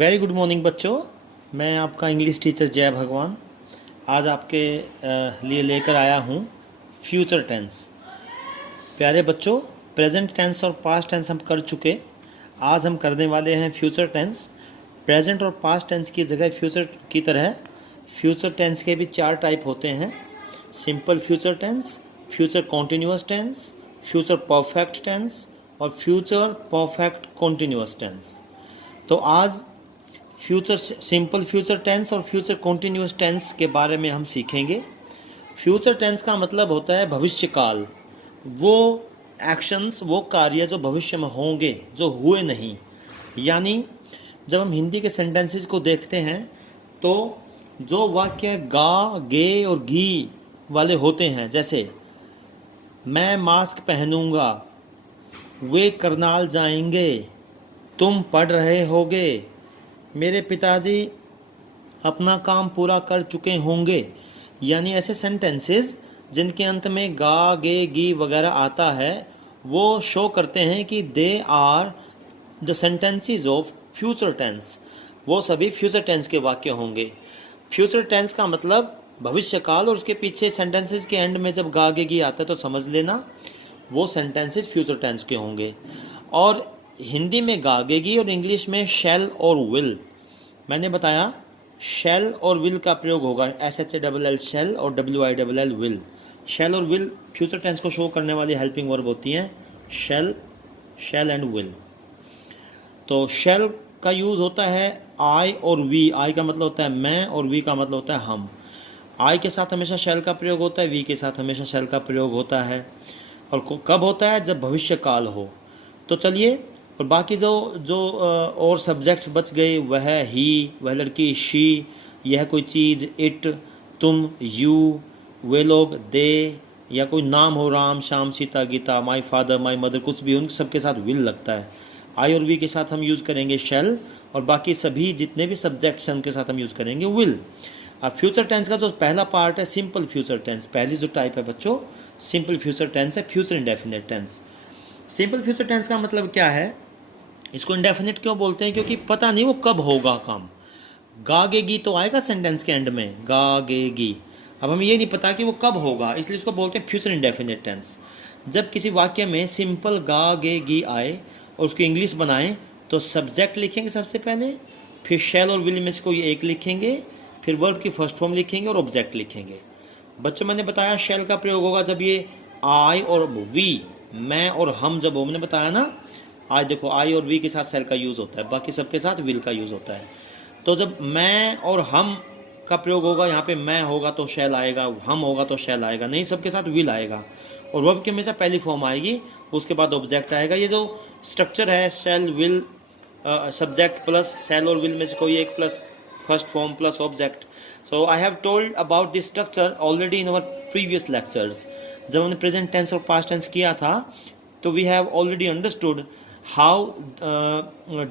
Very good morning बच्चों। मैं आपका इंग्लिश टीचर जय भगवान आज आपके लिए लेकर आया हूँ फ्यूचर टेंस। प्यारे बच्चों, प्रेजेंट टेंस और पास्ट टेंस हम कर चुके। आज हम करने वाले हैं फ्यूचर टेंस। प्रेजेंट और पास्ट टेंस की जगह फ्यूचर की तरह फ्यूचर टेंस के भी 4 टाइप होते हैं। Simple future tense, future continuous tense, future perfect tense और फ्यूचर परफेक्ट कॉन्टिन्यूअस टेंस। तो आज फ्यूचर सिंपल फ्यूचर टेंस और फ्यूचर कॉन्टिन्यूअस टेंस के बारे में हम सीखेंगे। फ्यूचर टेंस का मतलब होता है भविष्य काल, वो एक्शंस, वो कार्य जो भविष्य में होंगे, जो हुए नहीं। यानी जब हम हिंदी के सेंटेंसेस को देखते हैं तो जो वाक्य गा, गे और गी वाले होते हैं, जैसे मैं मास्क पहनूंगा, वे करनाल जाएंगे, तुम पढ़ रहे होगे, मेरे पिताजी अपना काम पूरा कर चुके होंगे। यानी ऐसे सेंटेंसेस जिनके अंत में गा, गे, गी वगैरह आता है, वो शो करते हैं कि they are the sentences of future tense. वो सभी फ्यूचर टेंस के वाक्य होंगे। फ्यूचर टेंस का मतलब भविष्यकाल, और उसके पीछे सेंटेंसेस के एंड में जब गा, गे, गी आता है तो समझ लेना वो सेंटेंसेस फ्यूचर टेंस के होंगे। और हिंदी में गागेगी और इंग्लिश में शैल और विल। मैंने बताया शैल और विल का प्रयोग होगा, SHALL शैल और WILL विल। शैल और विल फ्यूचर टेंस को शो करने वाली हेल्पिंग वर्ब होती हैं, शैल, शैल एंड विल। तो शैल का यूज़ होता है आई और वी। आई का मतलब होता है मैं और वी का मतलब होता है हम। आई के साथ हमेशा शैल का प्रयोग होता है, वी के साथ हमेशा शैल का प्रयोग होता है। और कब होता है? जब भविष्य काल हो। तो चलिए, और बाकी जो जो और सब्जेक्ट्स बच गए, वह ही, वह लड़की शी, यह कोई चीज़ इट, तुम यू, वे लोग दे, या कोई नाम हो Ram, Shyam, Sita, Gita, my father, my mother, कुछ भी, उन सबके साथ विल लगता है। आई और वी के साथ हम यूज़ करेंगे शैल, और बाकी सभी जितने भी सब्जेक्ट्स हैं उनके साथ हम यूज़ करेंगे विल। अब फ्यूचर टेंस का जो पहला पार्ट है सिंपल फ्यूचर टेंस, पहली जो टाइप है बच्चों सिंपल फ्यूचर टेंस है, future indefinite tense. Simple future tense का मतलब क्या है? इसको इंडेफिनिट क्यों बोलते हैं? क्योंकि पता नहीं वो कब होगा काम। गागेगी तो आएगा सेंटेंस के एंड में, गागेगी। अब हमें ये नहीं पता कि वो कब होगा, इसलिए इसको बोलते हैं फ्यूचर इंडेफिनिट टेंस। जब किसी वाक्य में सिंपल गागेगी आए और उसकी इंग्लिश बनाएं तो सब्जेक्ट लिखेंगे सबसे पहले, फिर शैल और विल में से कोई एक लिखेंगे, फिर वर्ब की फर्स्ट फॉर्म लिखेंगे और ऑब्जेक्ट लिखेंगे। बच्चों, मैंने बताया शैल का प्रयोग होगा जब ये आई और वी, मैं और हम जब हो, मैंने बताया ना। आज देखो आई और वी के साथ शैल का यूज़ होता है, बाकी सबके साथ विल का यूज़ होता है। तो जब मैं और हम का प्रयोग होगा, यहाँ पे मैं होगा तो शैल आएगा, हम होगा तो शैल आएगा, नहीं सबके साथ विल आएगा। और वर्ब की हमेशा पहली फॉर्म आएगी, उसके बाद ऑब्जेक्ट आएगा। ये जो स्ट्रक्चर है शैल विल सब्जेक्ट प्लस शैल और विल में से कोई एक plus first form plus object. So I have told about this structure already in our previous lectures. जब हमने प्रेजेंट टेंस और पास्ट टेंस किया था तो we have already understood how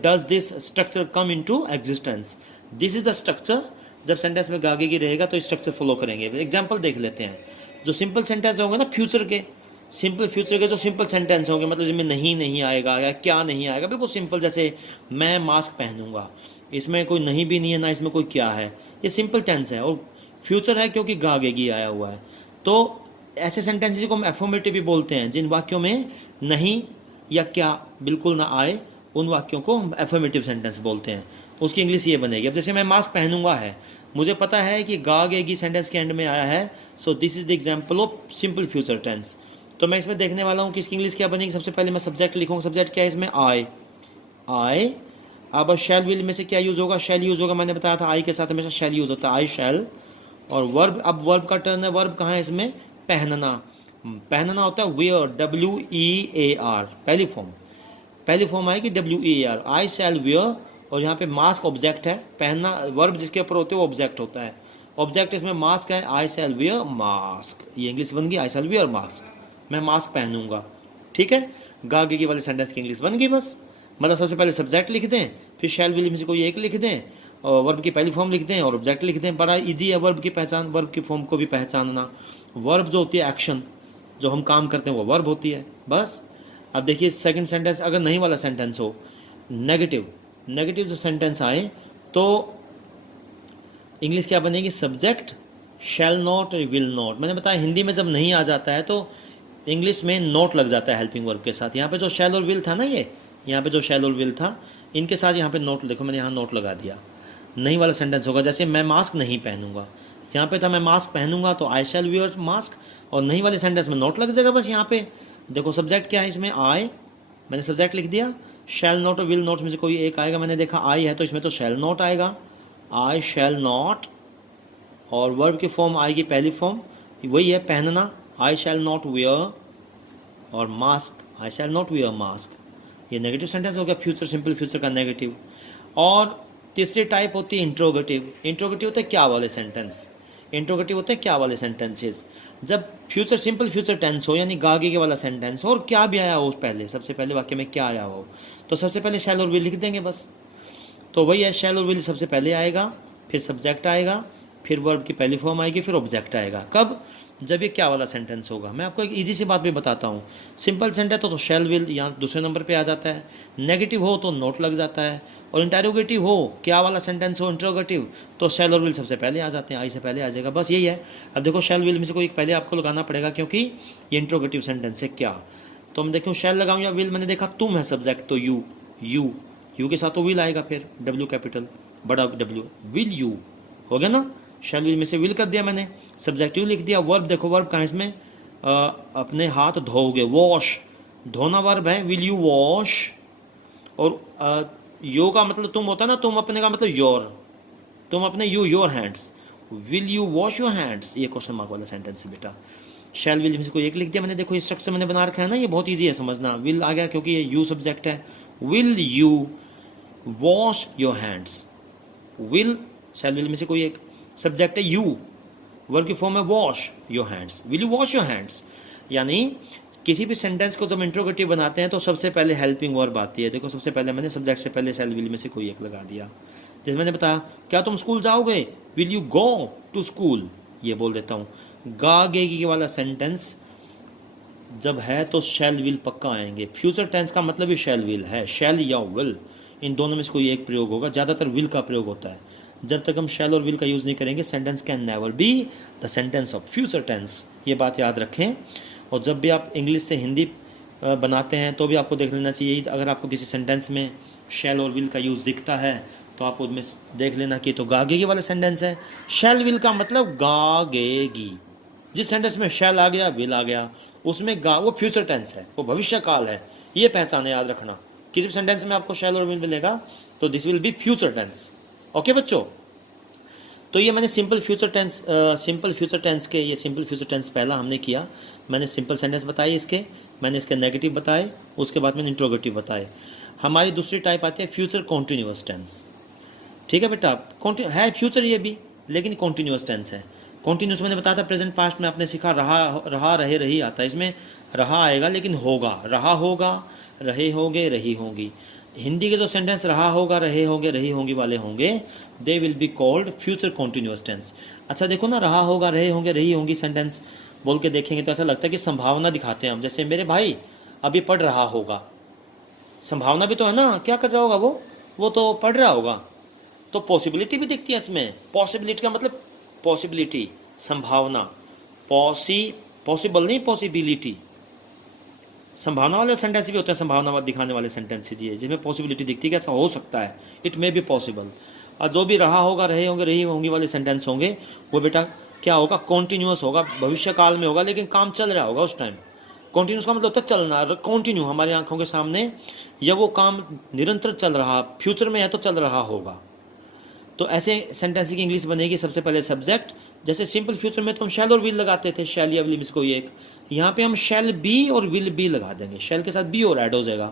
does this structure come into existence. This is the structure. जब sentence में गागेगी रहेगा तो स्ट्रक्चर फॉलो करेंगे। एग्जाम्पल देख लेते हैं। जो सिंपल सेंटेंस होंगे ना फ्यूचर के, सिंपल फ्यूचर के जो सिंपल सेंटेंस होंगे, मतलब जिसमें नहीं आएगा या क्या नहीं आएगा, बिल्कुल सिंपल, जैसे मैं मास्क पहनूंगा, इसमें कोई नहीं भी नहीं है ना इसमें कोई क्या है, ये सिंपल टेंस है और फ्यूचर है क्योंकि गागेगी आया हुआ है। तो ऐसे सेंटेंसेस को हम एफर्मेटिव भी बोलते हैं। जिन वाक्यों में नहीं या क्या बिल्कुल ना आए, उन वाक्यों को हम एफर्मेटिव सेंटेंस बोलते हैं। उसकी इंग्लिश ये बनेगी। अब जैसे मैं मास्क पहनूंगा है, मुझे पता है कि गागेगी सेंटेंस के एंड में आया है, so this is the example of simple future tense. तो मैं इसमें देखने वाला हूँ कि इसकी इंग्लिश क्या बनेगी। सबसे पहले मैं सब्जेक्ट लिखूँगा। सब्जेक्ट क्या है इसमें? आई। अब शैल विल में से क्या यूज़ होगा? शैल यूज़ होगा। मैंने बताया था आई के साथ हमेशा शैल यूज़ होता है, आई शैल। और वर्ब, अब वर्ब का टर्न है। वर्ब कहाँ है इसमें? पहनना। पहनना होता है वेयर, WEAR, पहली फॉर्म आएगी WEAR, आई शैल वेयर। और यहाँ पे मास्क ऑब्जेक्ट है। पहनना वर्ब जिसके ऊपर होते हैं वो ऑब्जेक्ट होता है। ऑब्जेक्ट इसमें मास्क है, आई शैल वेयर मास्क। ये इंग्लिश बन गई, आई शैल वेयर मास्क। मैं मास्क पहनूंगा। ठीक है, गागेगी वाले सेंटेंस की इंग्लिश बन गई बस। मतलब सबसे पहले सब्जेक्ट लिख दें, फिर शैल विल में से कोई एक लिख दें, और वर्ब की पहली फॉर्म लिख दें और ऑब्जेक्ट लिख दें। बड़ा इजी है वर्ब की पहचान, वर्ब की फॉर्म को भी पहचानना। वर्ब जो होती है एक्शन, जो हम काम करते हैं वो वर्ब होती है बस। अब देखिए सेकंड सेंटेंस, अगर नहीं वाला सेंटेंस हो, नेगेटिव, नेगेटिव जो सेंटेंस आए तो इंग्लिश क्या बनेगी, subject shall not will not. मैंने बताया हिंदी में जब नहीं आ जाता है तो इंग्लिश में नोट लग जाता है हेल्पिंग वर्ब के साथ। यहाँ पे जो शैल और विल था ना, ये यहाँ पे जो शैल और विल था इनके साथ यहाँ पे नोट, देखो मैंने यहाँ नोट लगा दिया। नहीं वाला सेंटेंस होगा, जैसे मैं मास्क नहीं पहनूंगा, यहाँ पे था मैं मास्क पहनूंगा तो आई शैल वियर मास्क, और नहीं वाले सेंटेंस में नोट लग जाएगा बस। यहाँ पे देखो सब्जेक्ट क्या है इसमें, आई, मैंने सब्जेक्ट लिख दिया। शैल नॉट और विल नॉट में से कोई एक आएगा, मैंने देखा आई है तो इसमें तो शैल नॉट आएगा, आई शैल नॉट। और वर्ब की फॉर्म आएगी पहली फॉर्म वही है पहनना, आई शैल नॉट वियर, और mask I shall not wear mask. ये नेगेटिव सेंटेंस हो गया, फ्यूचर सिंपल फ्यूचर का नेगेटिव। और तीसरी टाइप होती है इंट्रोगेटिव। इंट्रोगेटिव होते हैं क्या वाले सेंटेंस, इंट्रोगेटिव होते हैं क्या वाले सेंटेंसेस, जब फ्यूचर सिंपल फ्यूचर टेंस हो यानी गागे के वाला सेंटेंस हो और क्या भी आया हो पहले, सबसे पहले वाक्य में क्या आया हो, तो सबसे पहले शैल और विल लिख देंगे बस। तो वही है, शैल और विल सबसे पहले आएगा, फिर सब्जेक्ट आएगा, फिर वर्ब की पहली फॉर्म आएगी, फिर ऑब्जेक्ट आएगा। कब, जब ये क्या वाला सेंटेंस होगा। मैं आपको एक इजी सी बात भी बताता हूँ, सिंपल सेंटेंस तो शैल विल यहाँ दूसरे नंबर पे आ जाता है, नेगेटिव हो तो नोट लग जाता है, और इंटरोगेटिव हो क्या वाला सेंटेंस हो इंटरोगेटिव तो शैल और विल सबसे पहले आ जाते हैं, आई से पहले आ जाएगा, बस यही है। अब देखो शैल विल में से कोई एक पहले आपको लगाना पड़ेगा क्योंकि ये इंट्रोगेटिव सेंटेंस है क्या। तो मैं देखूँ शैल लगाऊँ या विल, मैंने देखा तुम है सब्जेक्ट तो यू, यू के साथ तो विल आएगा, फिर डब्ल्यू कैपिटल बड़ा डब्ल्यू, विल यू हो गया ना। शैल विल में से विल कर दिया मैंने, सब्जेक्टिव लिख दिया। वर्ब देखो वर्ब कहाँ इसमें, अपने हाथ धोओगे, वॉश, धोना वर्ब है, विल यू वॉश। और यो का मतलब तुम होता है ना, तुम अपने का मतलब योर, तुम अपने your hands, will you wash your hands, ये क्वेश्चन मार्क वाला सेंटेंस है बेटा। शैल विल में से कोई एक लिख दिया मैंने, देखो स्ट्रक्चर मैंने बना रखा है ना, ये बहुत ईजी है समझना। विल आ गया क्योंकि ये यू सब्जेक्ट है, will you wash your hands, will shell will में से कोई एक, सब्जेक्ट है यू, वर्ब की फॉर्म है wash your hands, will you wash your hands. यानी किसी भी सेंटेंस को जब इंट्रोगेटिव बनाते हैं तो सबसे पहले हेल्पिंग वर्ब आती है। देखो सबसे पहले मैंने सब्जेक्ट से पहले शैल विल में से कोई एक लगा दिया। जैसे मैंने बताया क्या तुम स्कूल जाओगे, will you go to school, ये बोल देता हूँ। गागेगी वाला सेंटेंस जब है तो शैल विल पक्का आएंगे। फ्यूचर टेंस का मतलब ही शैल विल है, शैल या विल इन दोनों में से कोई एक प्रयोग होगा, ज़्यादातर विल का प्रयोग होता है। जब तक हम शैल और विल का यूज़ नहीं करेंगे sentence can never be the sentence of future tense, ये बात याद रखें। और जब भी आप इंग्लिश से हिंदी बनाते हैं तो भी आपको देख लेना चाहिए, अगर आपको किसी सेंटेंस में शैल और विल का यूज़ दिखता है तो आप उसमें देख लेना कि तो गागेगी वाला सेंटेंस है। शैल विल का मतलब गागेगी, जिस सेंटेंस में शैल आ गया विल आ गया उसमें वो फ्यूचर टेंस है, वो भविष्य काल है, ये पहचान है, याद रखना। किसी भी सेंटेंस में आपको शैल और विल मिलेगा तो this will be future tense. Okay बच्चों, तो ये मैंने सिंपल फ्यूचर टेंस के ये सिंपल फ्यूचर टेंस पहला हमने किया। मैंने सिंपल सेंटेंस बताए इसके, मैंने इसके नेगेटिव बताए, उसके बाद मैंने इंट्रोगेटिव बताए। हमारी दूसरी टाइप आती है फ्यूचर कॉन्टीन्यूअस टेंस। ठीक है बेटा, है फ्यूचर ये भी लेकिन कॉन्टीन्यूअस टेंस है। कॉन्टीन्यूअस मैंने बताया था प्रेजेंट पास्ट में आपने सीखा, रहा रहे रही आता है, इसमें रहा आएगा लेकिन होगा, रहा होगा, रहे होंगे, रही होंगी। हिंदी के जो सेंटेंस रहा होगा, रहे होंगे, रही होंगी वाले होंगे, they will be called future continuous tense. अच्छा देखो ना, रहा होगा, रहे होंगे, रही होंगी सेंटेंस बोल के देखेंगे तो ऐसा लगता है कि संभावना दिखाते हैं हम, जैसे मेरे भाई अभी पढ़ रहा होगा, संभावना भी तो है ना, क्या कर रहा होगा वो तो पढ़ रहा होगा, तो पॉसिबिलिटी भी दिखती है इसमें। पॉसिबिलिटी का मतलब पॉसिबिलिटी, संभावना, पॉसिबल नहीं पॉसिबिलिटी। संभावना वाले सेंटेंस भी होते हैं, संभावना दिखाने वाले सेंटेंसेज ये जिसमें पॉसिबिलिटी दिखती है कि ऐसा हो सकता है, इट मे बी पॉसिबल। और जो भी रहा होगा, रहे होंगे, रही होंगी वाले सेंटेंस होंगे वो बेटा क्या होगा, कॉन्टीन्यूअस होगा, भविष्य काल में होगा लेकिन काम चल रहा होगा उस टाइम। कॉन्टीन्यूअस का मतलब होता है चलना, कॉन्टिन्यू हमारी आंखों के सामने, या वो काम निरंतर चल रहा, फ्यूचर में है तो चल रहा होगा। तो ऐसे सेंटेंस की इंग्लिश बनेगी सबसे पहले सब्जेक्ट, जैसे सिंपल फ्यूचर में तो हम शैल और विल लगाते थे, शैल या विल में से कोई एक, यहाँ पे हम शैल बी और विल बी लगा देंगे, शैल के साथ बी और ऐड हो जाएगा।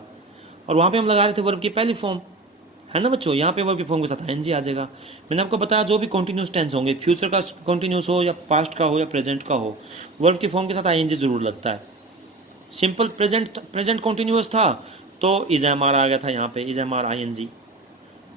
और वहाँ पे हम लगा रहे थे वर्ब की पहली फॉर्म, है ना बच्चों, यहाँ पे वर्ब की फॉर्म के साथ आईएनजी आ जाएगा। मैंने आपको बताया जो भी कॉन्टिन्यूस टेंस होंगे, फ्यूचर का कॉन्टिन्यूस हो या पास्ट का हो या प्रेजेंट का हो, वर्ब की फॉर्म के साथ आईएनजी जरूर लगता है। सिंपल प्रेजेंट कॉन्टिन्यूस था तो इज एम आर आ गया था, यहाँ पे is am are ING.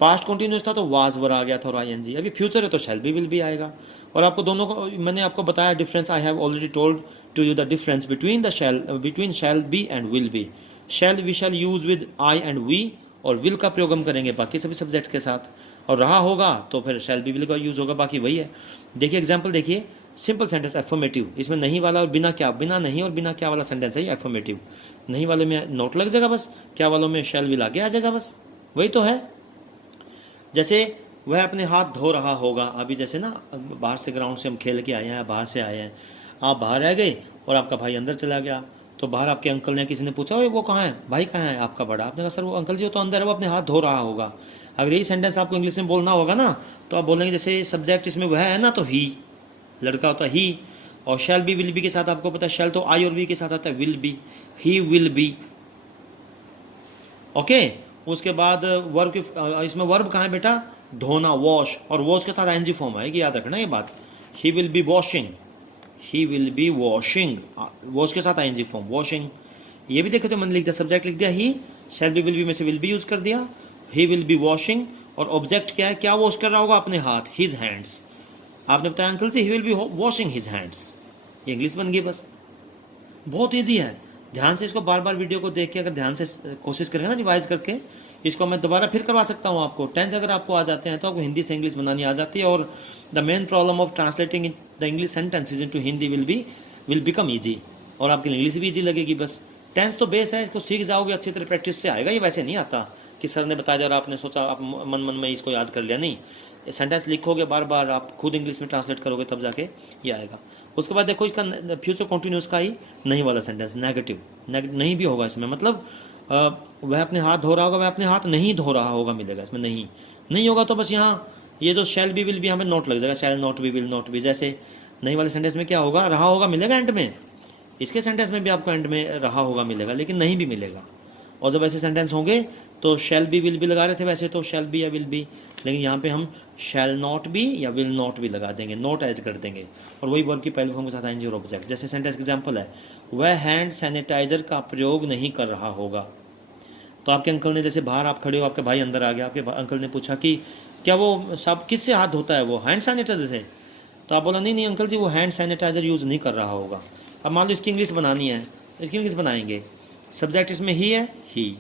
Past continuous था तो वाज वर आ गया था और आईएनजी। अभी फ्यूचर है तो शैल बी विल बी आएगा। और आपको दोनों को मैंने आपको बताया difference, I have already told to you the difference between shall be and will be. Shall we shall use with I and we, और विल का प्रयोग हम करेंगे बाकी सभी सब्जेक्ट के साथ, और रहा होगा तो फिर शैल बी विल का यूज़ होगा, बाकी वही है। देखिए एग्जाम्पल देखिए, सिंपल सेंटेंस एफर्मेटिव, इसमें नहीं वाला और बिना क्या, बिना नहीं और बिना क्या वाला सेंटेंस है ये एफर्मेटिव। नहीं वाले में नोट लग जाएगा बस, क्या वालों में शैल विल आगे आ जाएगा, बस वही तो है। जैसे वह अपने हाथ धो रहा होगा, अभी जैसे ना बाहर से ग्राउंड से हम खेल के आए हैं, बाहर से आए हैं, आप बाहर रह गए और आपका भाई अंदर चला गया, तो बाहर आपके अंकल ने किसी ने पूछा ओए वो कहाँ है, भाई कहाँ है आपका बड़ा, आपने कहा सर वो अंकल जी वो तो अंदर है, वो अपने हाथ धो रहा होगा। अगर यही सेंटेंस आपको इंग्लिश में बोलना होगा ना, तो आप बोलेंगे जैसे सब्जेक्ट इसमें वह है ना, तो ही, लड़का होता है ही, और शैल बी विल बी के साथ आपको पता है शैल तो आई और वी के साथ आता है, will be, he will be. Okay, उसके बाद वर्ब की, इसमें वर्ब कहाँ है बेटा, धोना, वॉश, और वॉश के साथ आईएनजी फॉर्म आएगी, याद रखना ये बात। He will be washing, he will be washing, wash के साथ आईएनजी फॉर्म वॉशिंग। ये भी देखो तो मैंने लिख दिया, सब्जेक्ट लिख दिया ही, शैल बी विल बी में से विल बी यूज कर दिया, ही विल बी वॉशिंग, और ऑब्जेक्ट क्या है, क्या वॉश कर रहा होगा, अपने हाथ, हिज हैंड्स। आपने बताया अंकल से he will be washing his hands, English बन गई बस, बहुत ईजी है। ध्यान से इसको बार बार वीडियो को देख के अगर ध्यान से कोशिश करेंगे ना रिवाइज करके, इसको मैं दोबारा फिर करवा सकता हूँ आपको। टेंस अगर आपको आ जाते हैं तो आपको हिंदी से इंग्लिश बनानी आ जाती है, और the main problem of translating the English sentences into Hindi will become easy, और आपकी इंग्लिश भी ईजी लगेगी। बस टेंस तो बेस है, इसको सीख जाओगे अच्छी तरह, प्रैक्टिस से आएगा। ये वैसे नहीं आता कि सर ने बताया और आपने सोचा आप मन मन में इसको याद कर लिया, नहीं, सेंटेंस लिखोगे बार बार, आप खुद इंग्लिश में ट्रांसलेट करोगे तब जाके ये आएगा। उसके बाद देखो इसका फ्यूचर कंटिन्यूस का ही नहीं वाला सेंटेंस, नेगेटिव, नहीं भी होगा इसमें, मतलब वह अपने हाथ धो रहा होगा, वह अपने हाथ नहीं धो रहा होगा मिलेगा इसमें, नहीं होगा तो बस यहाँ ये जो शैल बी विल बी यहाँ पे नोट लग जाएगा, shall not be, will not B. जैसे नहीं वाले सेंटेंस में क्या होगा, रहा होगा मिलेगा एंड में, इसके सेंटेंस में भी आपको एंड में रहा होगा मिलेगा, लेकिन नहीं भी मिलेगा। और जब ऐसे सेंटेंस होंगे तो शैल बी विल बी लगा रहे थे वैसे तो शैल बी या विल बी, लेकिन यहाँ पे हम शैल नॉट बी या विल नॉट बी लगा देंगे, नॉट ऐड कर देंगे, और वही वर्ब की पहली फॉर्म के साथ आएंगे और ऑब्जेक्ट। जैसे सेंटेंस एग्जांपल है, वह हैंड सैनिटाइजर का प्रयोग नहीं कर रहा होगा। तो आपके अंकल ने, जैसे बाहर आप खड़े हो, आपके भाई अंदर आ गया, आपके अंकल ने पूछा कि क्या वो सब किससे हाथ धोता है, वो हैंड सैनिटाइजर से, तो आप बोला नहीं अंकल जी वो हैंड सैनिटाइजर यूज़ नहीं कर रहा होगा। अब मान लो इसकी इंग्लिश बनानी है, इसकी इंग्लिश बनाएंगे, सब्जेक्ट इसमें ही है, ही,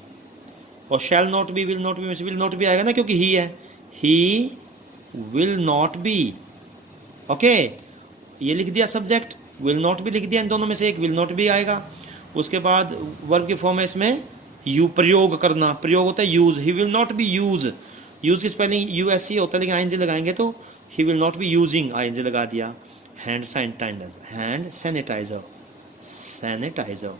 और shall not be, will not B में से विल नॉट बी आएगा ना, क्योंकि ही है, ही विल नॉट बी। ओके, ये लिख दिया सब्जेक्ट, विल नॉट बी लिख दिया, इन दोनों में से एक विल नॉट बी आएगा। उसके बाद वर्ब की फॉर्म है इसमें यू, प्रयोग करना, प्रयोग होता है use, he will not be use, use की स्पेलिंग यूएससी होता है, लेकिन आईएनजी लगाएंगे तो he will not be using, ING लगा दिया। Hand sanitiser, hand sanitiser, sanitiser,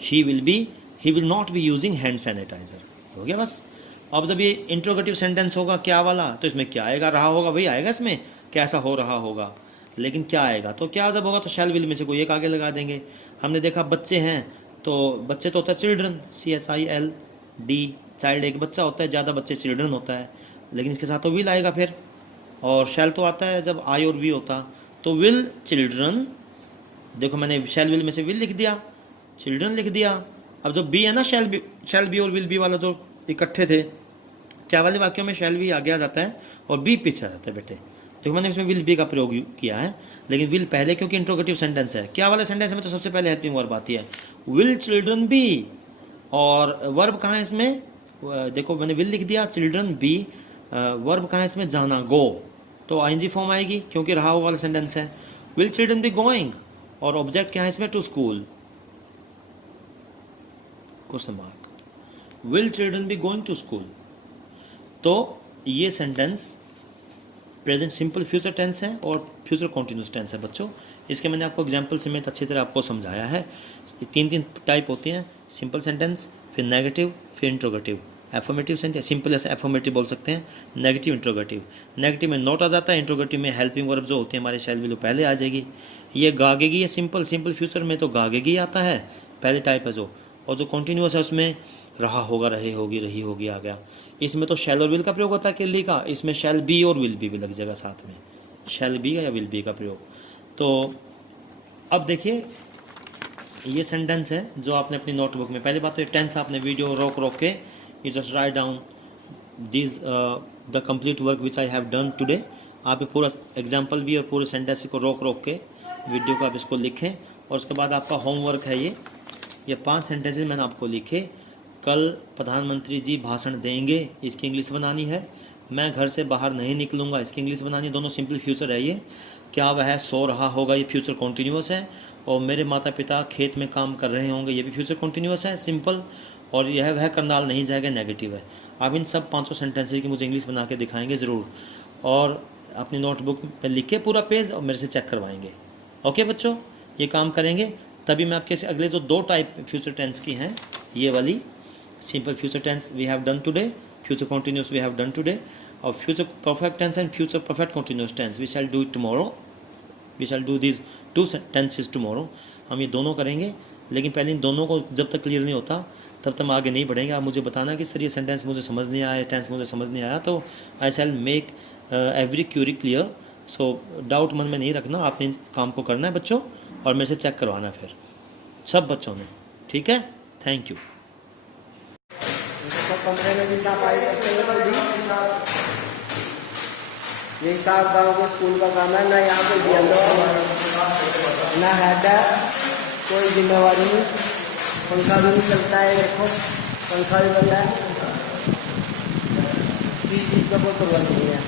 he will not be using hand sanitizer, हो गया बस। अब जब ये इंट्रोगेटिव सेंटेंस होगा क्या वाला, तो इसमें क्या आएगा, रहा होगा वही आएगा, इसमें कैसा हो रहा होगा, लेकिन क्या आएगा, तो क्या जब होगा तो शैल विल में से कोई एक आगे लगा देंगे। हमने देखा बच्चे हैं, तो बच्चे तो होता है चिल्ड्रन, CHILD, चाइल्ड एक बच्चा होता है, ज़्यादा बच्चे चिल्ड्रन होता है, लेकिन इसके साथ तो विल आएगा फिर, और शैल तो आता है जब आई और वी होता, तो विल चिल्ड्रन, देखो मैंने शैल विल में से विल लिख दिया, चिल्ड्रन लिख दिया। अब जो बी है ना, शैल बी और विल बी वाला जो इकट्ठे थे, क्या वाले वाक्यों में शैल बी आगे आ जाता है और बी पीछे आ जाता है बेटे। देखो मैंने इसमें विल बी का प्रयोग किया है, लेकिन विल पहले, क्योंकि इंट्रोगेटिव सेंटेंस है। क्या वाले सेंटेंस में तो सबसे पहले हेल्पिंग वर्ब आती है, विल चिल्ड्रन बी, और वर्ब कहाँ है इसमें, देखो मैंने विल लिख दिया, चिल्ड्रन बी, वर्ब कहाँ है इसमें, जाना, गो, तो आईएनजी फॉर्म आएगी क्योंकि रहा वाला सेंटेंस है। विल चिल्ड्रन बी गोइंग, और ऑब्जेक्ट क्या है इसमें, to school, question mark, will children be going to school. तो ये sentence present simple future tense है और फ्यूचर कॉन्टिन्यूस टेंस है बच्चों। इसके मैंने आपको एग्जांपल समेत अच्छी तरह आपको समझाया है। तीन टाइप होती हैं, सिंपल सेंटेंस, फिर नेगेटिव, फिर इंट्रोगेटिव। एफर्मेटिव सेंटेंस सिंपल ऐसे एफर्मेटिव बोल सकते हैं, नेगेटिव इंट्रोगेटिव। नेगेटिव में नोट आ जाता है, इंट्रोगेटिव में हेल्पिंग वर्ब जो होती है हमारे शैल विल पहले आ जाएगी। ये गागेगी, ये सिंपल फ्यूचर में तो गागेगी आता है, पहले टाइप है जो, और जो कॉन्टिन्यूस है उसमें रहा होगा, रहे होगी, रही होगी आ गया। इसमें तो शैल और विल का प्रयोग होता है केली का, इसमें शैल बी और विल बी भी लग जाएगा साथ में, शैल बी या विल बी का प्रयोग। तो अब देखिए ये सेंटेंस है जो आपने अपनी नोटबुक में, पहली बात तो ये टेंस आपने वीडियो रोक के you just write down this the complete work which I have done today. आप पूरा एग्जाम्पल भी और पूरे सेंटेंस को रोक के वीडियो को आप इसको लिखें, और उसके बाद आपका होमवर्क है ये, ये 5 सेंटेंसेस मैंने आपको लिखे। कल प्रधानमंत्री जी भाषण देंगे, इसकी इंग्लिश बनानी है। मैं घर से बाहर नहीं निकलूँगा, इसकी इंग्लिश बनानी है। दोनों सिंपल फ्यूचर है ये। क्या वह सो रहा होगा, ये फ्यूचर कॉन्टीन्यूअस है। और मेरे माता पिता खेत में काम कर रहे होंगे, ये भी फ्यूचर कॉन्टीन्यूअस है, सिंपल। और यह वह करनाल नहीं जाएगा, नेगेटिव है। आप इन सब 500 सेंटेंसेस की मुझे इंग्लिश बना के दिखाएंगे ज़रूर, और अपनी नोटबुक पे लिख के पूरा पेज और मेरे से चेक करवाएंगे। ओके बच्चों, ये काम करेंगे तभी मैं आपके अगले जो 2 टाइप फ्यूचर टेंस की हैं, ये वाली simple future tense we have done today, future continuous we have done today, और future perfect tense and future perfect continuous tense we shall do it tomorrow. We shall do this 2 tenses tomorrow. हम ये दोनों करेंगे, लेकिन पहले इन दोनों को जब तक क्लियर नहीं होता तब तक हम आगे नहीं बढ़ेंगे। आप मुझे बताना कि सर ये सेंटेंस मुझे समझ नहीं आया, टेंस मुझे समझ नहीं आया, तो I shall make every query clear. So doubt मन में नहीं रखना, आपने इन काम को करना है बच्चों, और मेरे से चेक करवाना फिर सब बच्चों ने, ठीक है। Thank you. कमरे में भी साफ आई यही साफ गाँव के स्कूल का काम है ना, यहाँ पे ना हेड है, कोई जिम्मेवारी नहीं, पंखा भी नहीं चलता है, देखो पंखा भी बंद है, किसी चीज़ का कोई प्रबंध नहीं है।